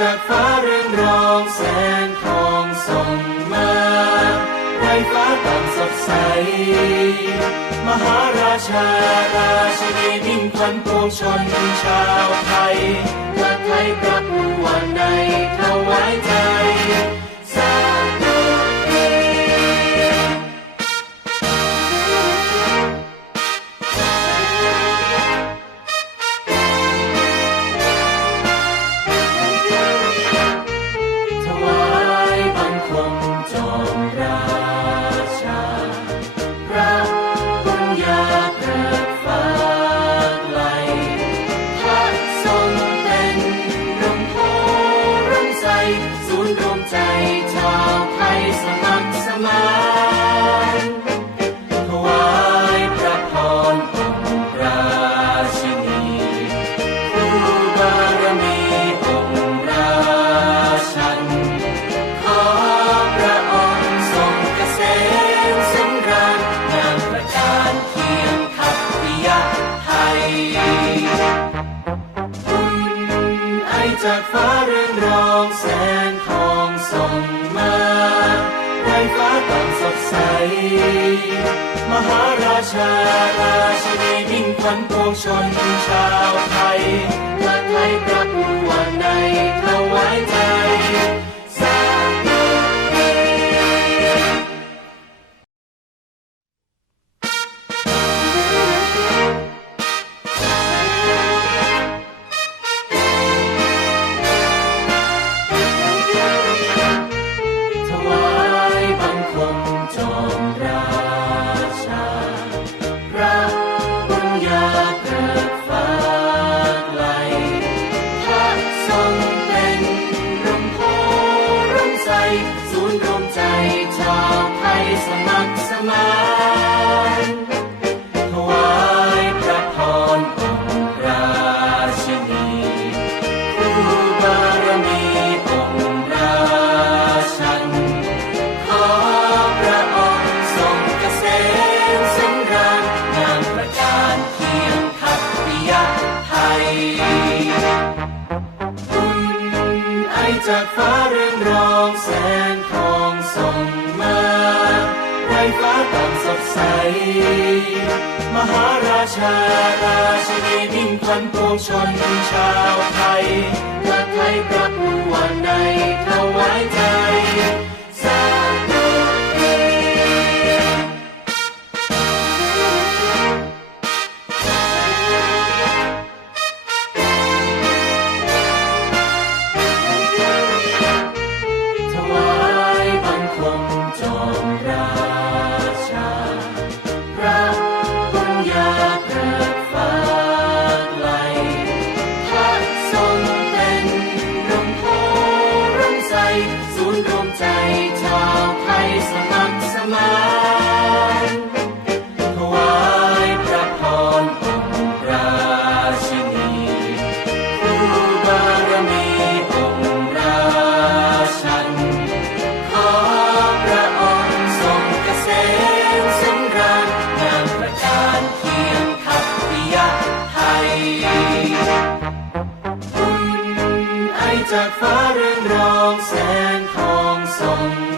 จากฟ้าเรื่องรองแสงทองส่องมาไรฟ้าต่างสดใส มหาราชาราชินีมิ่งพันปวงชนชาวไทยพระไทยประผู้วันในถวายใจ จากฟ้าเรืองรองแสงทองส่องมาในฟ้าต่างสดใส มหาราชาราชินีมิ่งขวัญปวงชน Mama. หาราชา ราชินีมิ่งขวันปวงชนชาวไทยเมื่อไทยประผู้วันในถวายใจ ฟ้าเรืองรองแสงทองส่อง